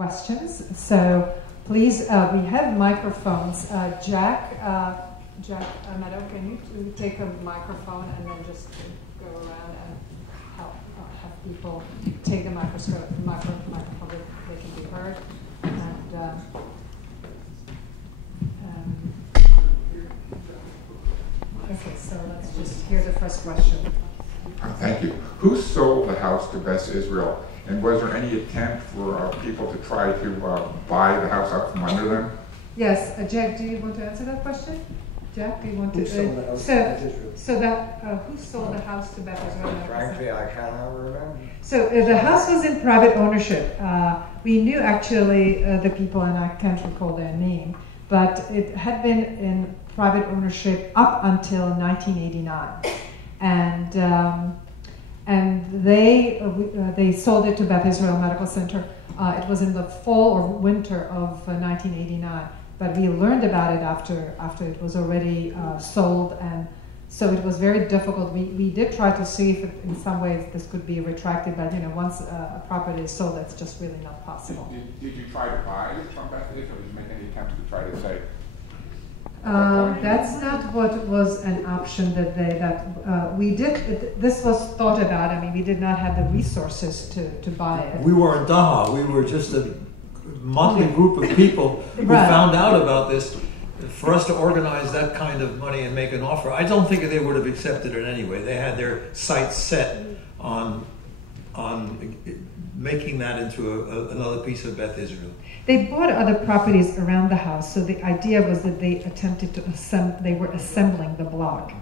questions. So please, we have microphones. Jack Meadow, can you take a microphone and then just go around and help have people take the microphone that they can be heard. Okay, so let's just hear the first question. Thank you. Who sold the house to Beth Israel? And was there any attempt for people to try to buy the house out from under them? Yes, Jack, do you want to answer that question? Jack, do you want to? Who sold the house to Beth Israel? Who sold the house to Beth Israel? Frankly, I cannot remember. So the house was in private ownership. We knew actually the people, and I can't recall their name, but it had been in private ownership up until 1989, and they sold it to Beth Israel Medical Center. It was in the fall or winter of 1989, but we learned about it after it was already sold, and so it was very difficult. We did try to see if in some ways this could be retracted, but once a property is sold, that's just really not possible. Did you try to buy it from Beth Israel, or did you make any attempts to try to say? That's not what was an option that we did. This was thought about. I mean, we did not have the resources to buy it. We were in Daha. We were just a motley group of people who found out about this. For us to organize that kind of money and make an offer, I don't think they would have accepted it anyway. They had their sights set on making that into another piece of Beth Israel. They bought other properties around the house, so the idea was that they attempted to they were assembling the block.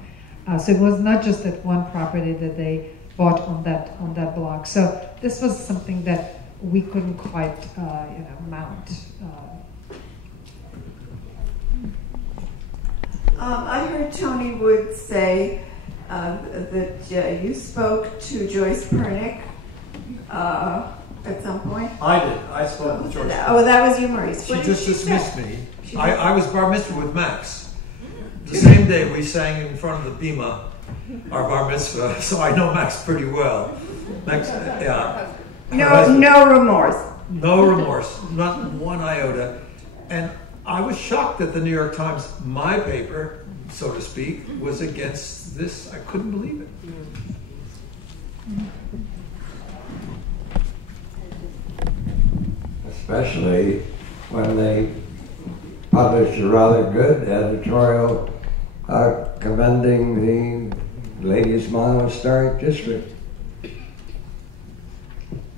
So it was not just that one property that they bought on that block. So this was something that we couldn't quite mount. I heard Tony Wood say that you spoke to Joyce Pernick at some point. I did. I spoke to Joyce. Oh, that was you, Maurice. She just dismissed me. I was bar mitzvah with Max. The same day we sang in front of the bima, our bar mitzvah, so I know Max pretty well. Max, yeah. No remorse. No remorse, not one iota. And I was shocked that the New York Times, my paper, so to speak, was against this. I couldn't believe it. Especially when they published a rather good editorial commending the Ladies Monasteric District.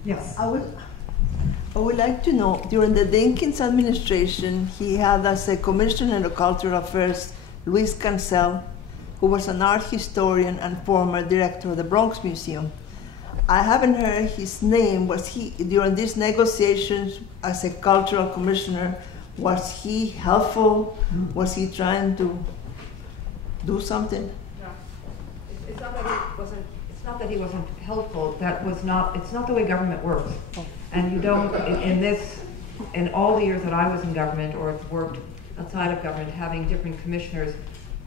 Yes. I would like to know, during the Dinkins administration, he had as a commissioner of cultural affairs Luis Cancel, who was an art historian and former director of the Bronx Museum. I haven't heard his name. Was he, during these negotiations as a cultural commissioner, was he helpful? Was he trying to do something? No. It's not that he wasn't helpful. It's not the way government works. And you don't, in all the years that I was in government or worked outside of government, having different commissioners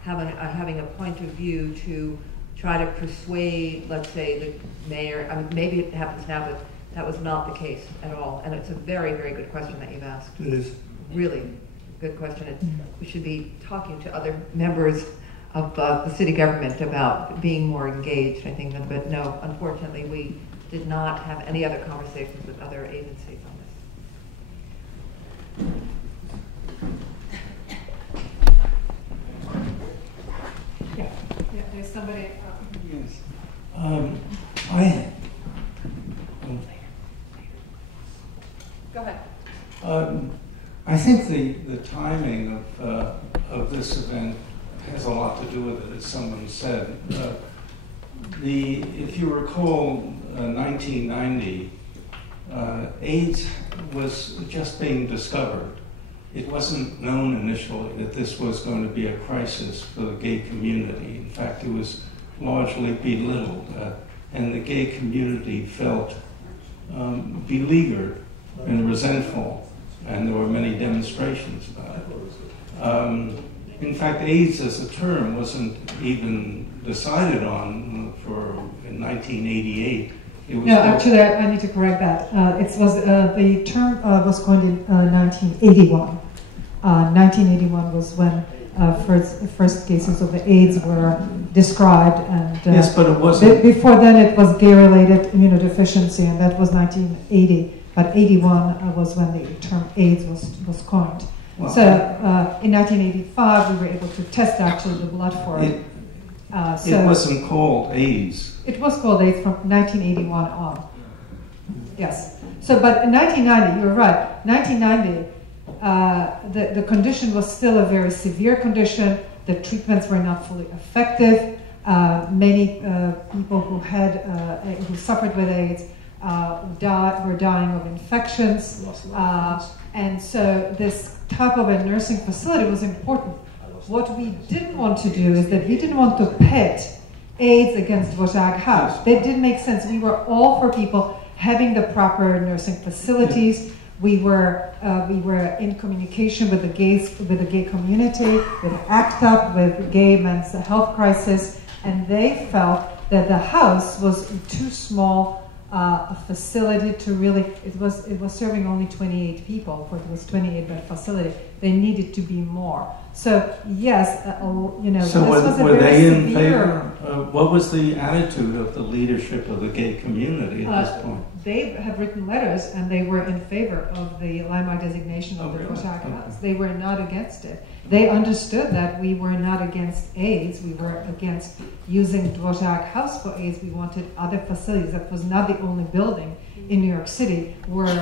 having a point of view to try to persuade, let's say, the mayor. I mean, maybe it happens now, but that was not the case at all. And it's a very, very good question that you've asked. It is. Really good question. We should be talking to other members of the city government about being more engaged, I think. But no, unfortunately, we did not have any other conversations with other agencies on this. Yeah, there's somebody. Yes. Go ahead. I think the timing of this event has a lot to do with it, as someone said. If you recall, 1990, AIDS was just being discovered. It wasn't known initially that this was going to be a crisis for the gay community. In fact, it was largely belittled, and the gay community felt beleaguered and resentful, and there were many demonstrations about it. In fact, AIDS as a term wasn't even decided on in 1988 It was No, called- actually, I need to correct that. The term was coined in 1981. 1981 was when first cases of the AIDS were described, and Yes, but it wasn't. before then it was gay-related immunodeficiency, and that was 1980. But 81 was when the term AIDS was coined. Well, So in 1985, we were able to test actually the blood for it. It wasn't called AIDS. It was called AIDS from 1981 on. Yes. So, but in 1990, you're right. 1990, the condition was still a very severe condition. The treatments were not fully effective. Many people who suffered with AIDS were dying of infections. And so this type of a nursing facility was important. What we didn't want to do is that we didn't want to pit AIDS against Dvořák House. That didn't make sense. We were all for people having the proper nursing facilities. We were in communication with the gay community, with ACT UP, with gay men's health crisis, and they felt that the house was too small a facility to really. It was serving only 28 people. It was 28-bed facility. They needed to be more. So yes, So this was a were very they in severe. favor? What was the attitude of the leadership of the gay community at this point? They have written letters, and they were in favor of the landmark designation of the Dvořák House. They were not against it. They understood that we were not against AIDS. We were against using Dvořák House for AIDS. We wanted other facilities. That was not the only building in New York City where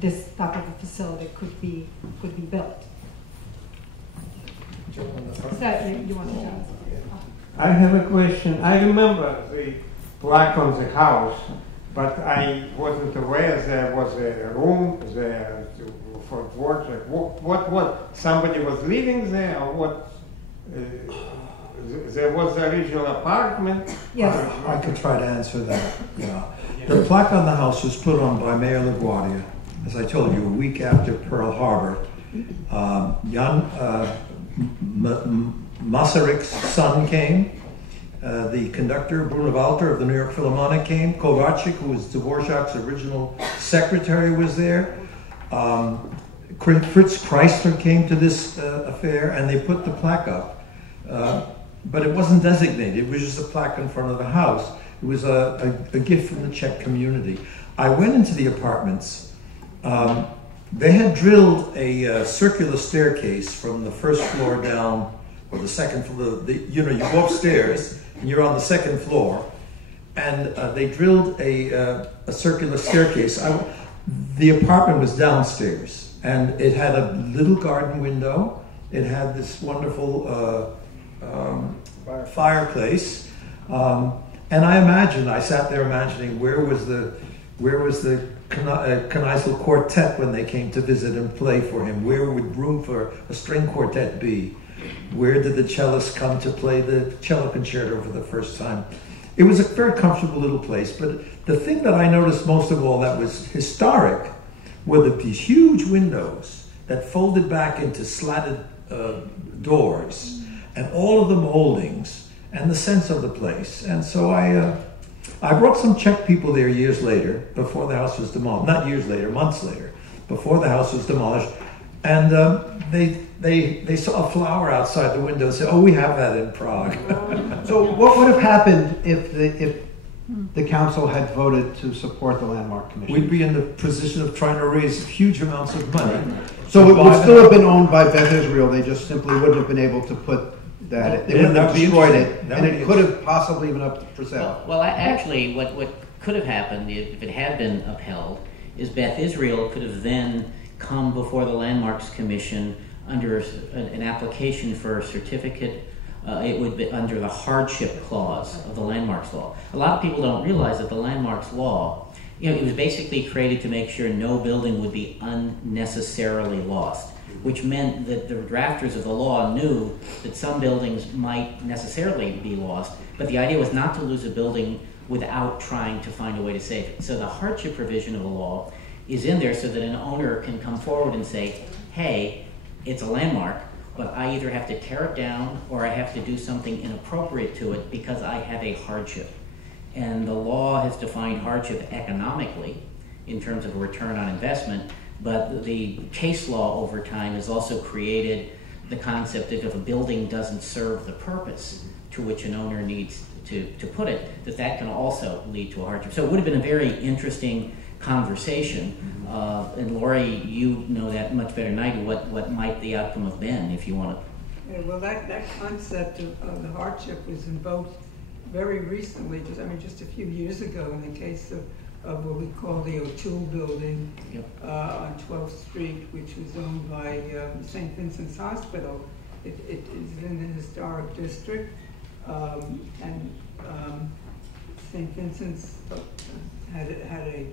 this type of a facility could be built. So you want to tell us? I have a question. I remember the plaque on the house, but I wasn't aware there was a room there for Dvořák. What? Somebody was living there, or what? There was the original apartment. Yes. I could try to answer that. Yeah. The plaque on the house was put on by Mayor LaGuardia, as I told you, a week after Pearl Harbor. Masaryk's son came. The conductor, Bruno Walter of the New York Philharmonic came. Kovacic, who was Dvořák's original secretary, was there. Fritz Kreisler came to this affair, and they put the plaque up. But it wasn't designated. It was just a plaque in front of the house. It was a gift from the Czech community. I went into the apartments. They had drilled a circular staircase from the first floor down, or the second floor. You go upstairs, and you're on the second floor, and they drilled a circular staircase. The apartment was downstairs, and it had a little garden window. It had this wonderful fireplace, and I sat there imagining where was the Kneissl Quartet when they came to visit and play for him. Where would room for a string quartet be? Where did the cellist come to play the cello concerto for the first time? It was a very comfortable little place, but the thing that I noticed most of all that was historic were these huge windows that folded back into slatted doors, and all of the moldings and the sense of the place. And so I brought some Czech people there years later, before the house was demolished. Not years later, months later, before the house was demolished. And they saw a flower outside the window and said, "Oh, we have that in Prague." So what would have happened if the council had voted to support the Landmark Commission? We'd be in the position of trying to raise huge amounts of money. So it would still have been owned by Beth Israel. They just simply wouldn't have been able to put that. They wouldn't have destroyed it, and it could have possibly been up for sale. Well, actually, what could have happened if it had been upheld is Beth Israel could have then come before the Landmarks Commission under an application for a certificate. It would be under the hardship clause of the Landmarks Law. A lot of people don't realize that the Landmarks Law, it was basically created to make sure no building would be unnecessarily lost, which meant that the drafters of the law knew that some buildings might necessarily be lost, but the idea was not to lose a building without trying to find a way to save it. So the hardship provision of the law is in there so that an owner can come forward and say, hey, it's a landmark, but I either have to tear it down or I have to do something inappropriate to it because I have a hardship. And the law has defined hardship economically in terms of a return on investment, but the case law over time has also created the concept that if a building doesn't serve the purpose to which an owner needs to put it, that can also lead to a hardship. So it would have been a very interesting conversation. And Laurie, you know that much better than I do, what might the outcome have been, if you want to. Yeah, well, that concept of the hardship was invoked very recently, just a few years ago in the case of what we call the O'Toole building on 12th Street, which was owned by St. Vincent's Hospital. It is in the historic district, and St. Vincent's had a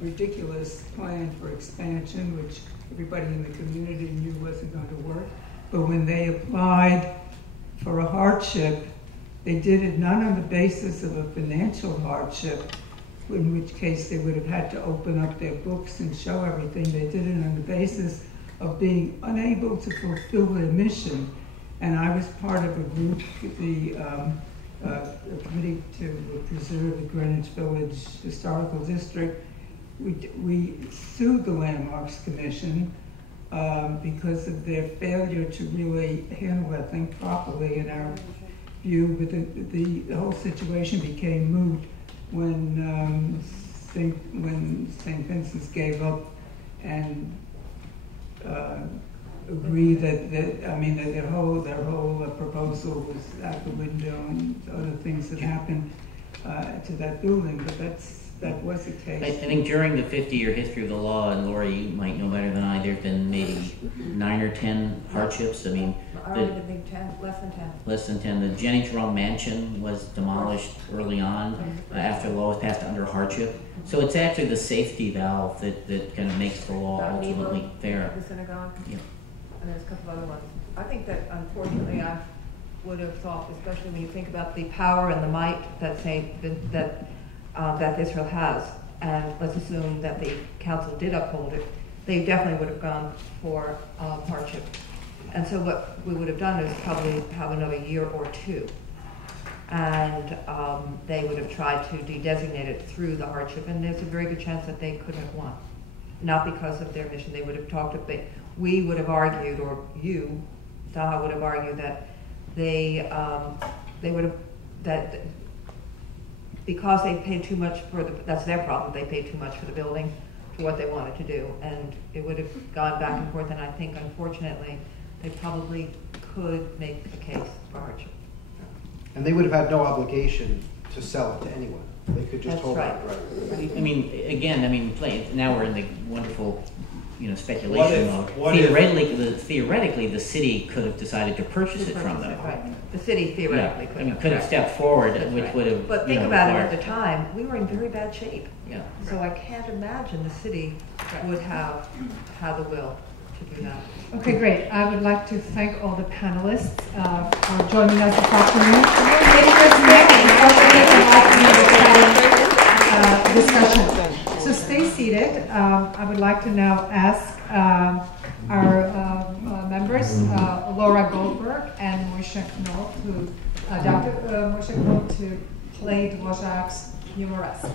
ridiculous plan for expansion, which everybody in the community knew wasn't going to work. But when they applied for a hardship, they did it not on the basis of a financial hardship, in which case they would have had to open up their books and show everything. They did it on the basis of being unable to fulfill their mission. And I was part of a group, the committee to preserve the Greenwich Village Historical District. We sued the Landmarks Commission because of their failure to really handle that thing properly in our view. But the whole situation became moot when St. Vincent's gave up and agreed that their whole proposal was out the window, and other things that happened to that building. But that was the case. I think during the 50-year history of the law, and Laurie, you might know better than I, there have been maybe 9 or 10 hardships. I would think 10, less than 10. Less than 10. The Jennings-Rome Mansion was demolished early on after the law was passed under hardship. So it's actually the safety valve that kind of makes the law ultimately fair. The synagogue. Yeah. And there's a couple of other ones. I think that, unfortunately, I would have thought, especially when you think about the power and the might that Beth Israel has, and let's assume that the council did uphold it, they definitely would have gone for hardship. And so what we would have done is probably have another year or two. And they would have tried to de-designate it through the hardship, and there's a very good chance that they could have won. Not because of their mission. They would have talked about, we would have argued, or you, DAHA, would have argued that they would have, that because they paid too much for that's their problem, they paid too much for the building, for what they wanted to do, and it would have gone back and forth, and I think, unfortunately, they probably could make a case for hardship. And they would have had no obligation to sell it to anyone. They could just hold it. Right. Now we're in the wonderful, speculation mode. Theoretically, the city could have decided to purchase it from them. Right. The city theoretically could have stepped forward, which would have. But think about it. At the time, we were in very bad shape. Yeah. So I can't imagine the city would have the will to do that. Okay, great. I would like to thank all the panelists for joining us this afternoon. It was great discussion. So stay seated. I would like to now ask our members, Laura Goldberg and Moshe Knoll, Dr. Moshe Knoll, to play Dvořák's Humoresque.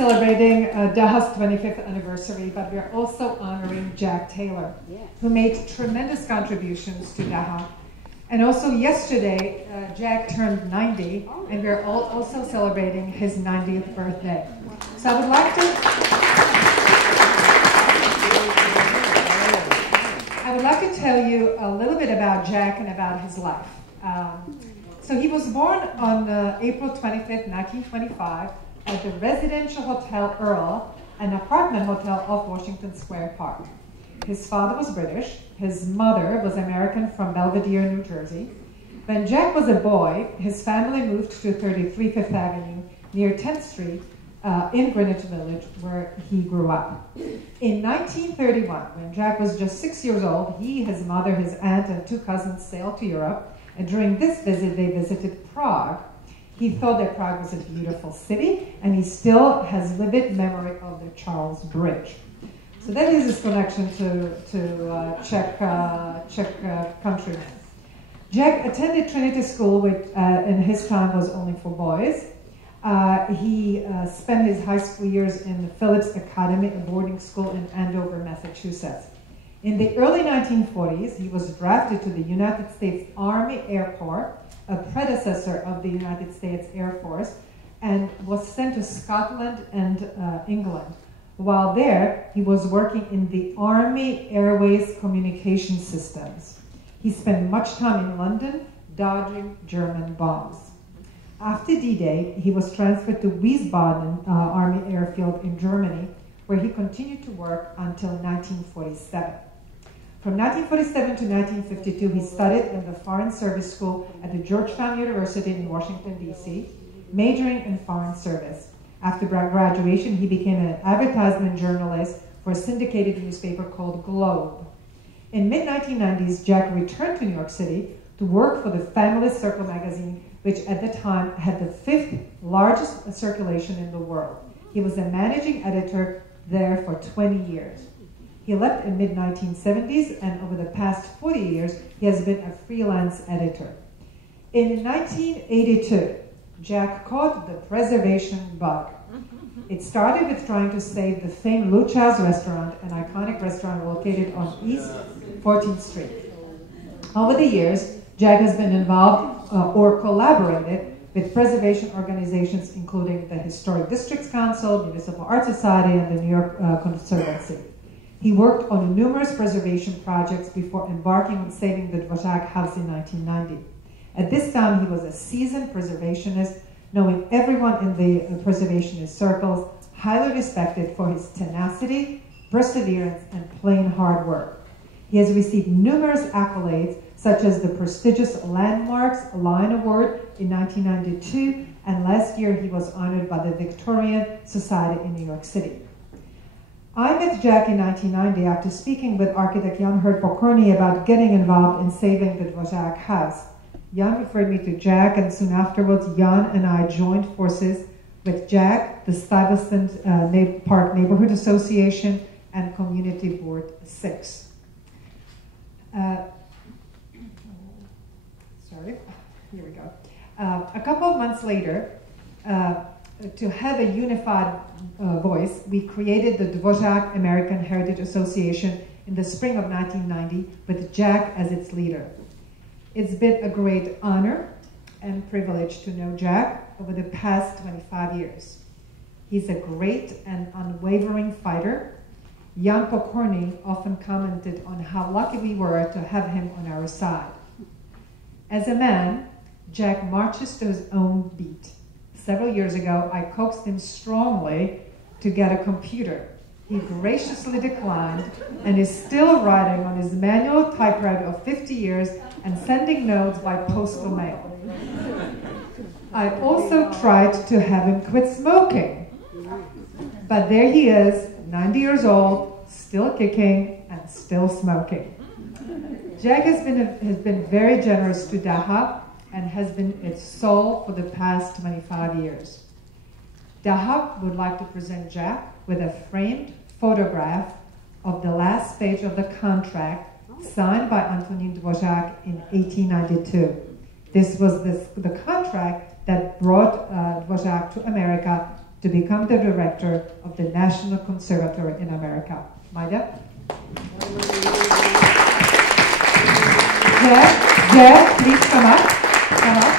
celebrating DAHA'S 25th anniversary, but we're also honoring Jack Taylor, who made tremendous contributions to DAHA. And also yesterday, Jack turned 90, and we're also celebrating his 90th birthday. So I would like to tell you a little bit about Jack and about his life. So he was born on April 25th, 1925, at the Residential Hotel Earl, an apartment hotel off Washington Square Park. His father was British. His mother was American from Belvedere, New Jersey. When Jack was a boy, his family moved to 33 Fifth Avenue near 10th Street in Greenwich Village, where he grew up. In 1931, when Jack was just 6 years old, he, his mother, his aunt, and 2 cousins sailed to Europe, and during this visit, they visited Prague. He thought that Prague was a beautiful city, and he still has vivid memory of the Charles Bridge. So that is his connection to Czech countrymen. Jack attended Trinity School, which in his time was only for boys. He spent his high school years in the Phillips Academy, a boarding school in Andover, Massachusetts. In the early 1940s, he was drafted to the United States Army Air Corps, a predecessor of the United States Air Force, and was sent to Scotland and England. While there, he was working in the Army Airways communication systems. He spent much time in London, dodging German bombs. After D-Day, he was transferred to Wiesbaden Army Airfield in Germany, where he continued to work until 1947. From 1947 to 1952, he studied in the Foreign Service School at the Georgetown University in Washington, D.C., majoring in foreign service. After graduation, he became an advertisement journalist for a syndicated newspaper called Globe. In mid-1990s, Jack returned to New York City to work for the Family Circle magazine, which at the time had the 5th largest circulation in the world. He was a managing editor there for 20 years. He left in mid-1970s, and over the past 40 years, he has been a freelance editor. In 1982, Jack caught the preservation bug. It started with trying to save the famed Lucak's restaurant, an iconic restaurant located on East 14th Street. Over the years, Jack has been involved or collaborated with preservation organizations including the Historic Districts Council, Municipal Art Society, and the New York Conservancy. He worked on numerous preservation projects before embarking on saving the Dvořák house in 1990. At this time, he was a seasoned preservationist, knowing everyone in the preservationist circles, highly respected for his tenacity, perseverance, and plain hard work. He has received numerous accolades, such as the prestigious Landmarks Line Award in 1992, and last year he was honored by the Victorian Society in New York City. I met Jack in 1990 after speaking with architect Jan Hert Pokorny about getting involved in saving the Dvořák house. Jan referred me to Jack, and soon afterwards, Jan and I joined forces with Jack, the Stuyvesant Park Neighborhood Association, and Community Board 6. Here we go. A couple of months later, to have a unified voice, we created the Dvořák American Heritage Association in the spring of 1990 with Jack as its leader. It's been a great honor and privilege to know Jack over the past 25 years. He's a great and unwavering fighter. Jan Pokorny often commented on how lucky we were to have him on our side. As a man, Jack marches to his own beat. Several years ago, I coaxed him strongly to get a computer. He graciously declined and is still writing on his manual typewriter of 50 years and sending notes by postal mail. I also tried to have him quit smoking. But there he is, 90 years old, still kicking and still smoking. Jack has been very generous to DAHA and has been its soul for the past 25 years. DAHA would like to present Jack with a framed photograph of the last page of the contract signed by Antonín Dvořák in 1892. This was the contract that brought Dvořák to America to become the director of the National Conservatory in America. Majda? Jeff, please come up. Come up.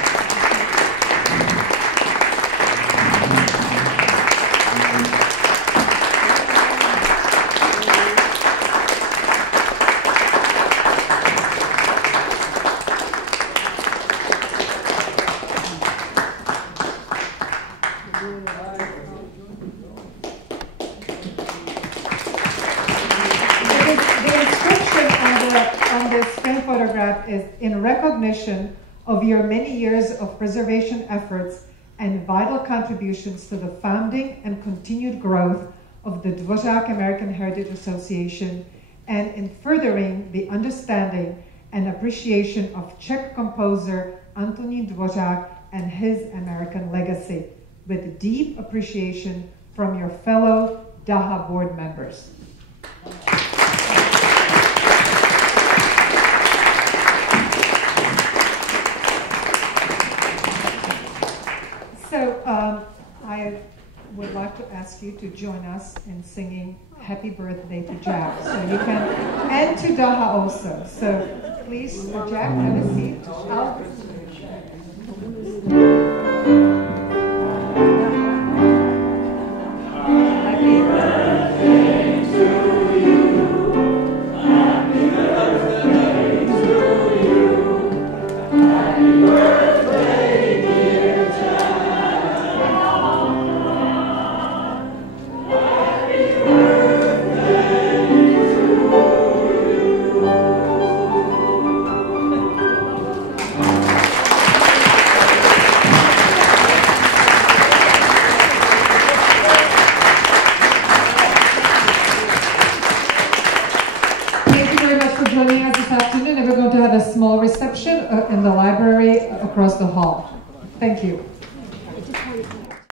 Is in recognition of your many years of preservation efforts and vital contributions to the founding and continued growth of the Dvořák American Heritage Association, and in furthering the understanding and appreciation of Czech composer Antonín Dvořák and his American legacy, with deep appreciation from your fellow DAHA board members. So I would like to ask you to join us in singing Happy Birthday to Jack. So you can, and to Daha also. So please, Jack, have a seat. Happy birthday to you. Happy birthday to you. Happy birthday, dear Jack. Happy birthday to you. Thank you very much for joining us this afternoon, and we're going to have a small reception in the library across the hall. Thank you.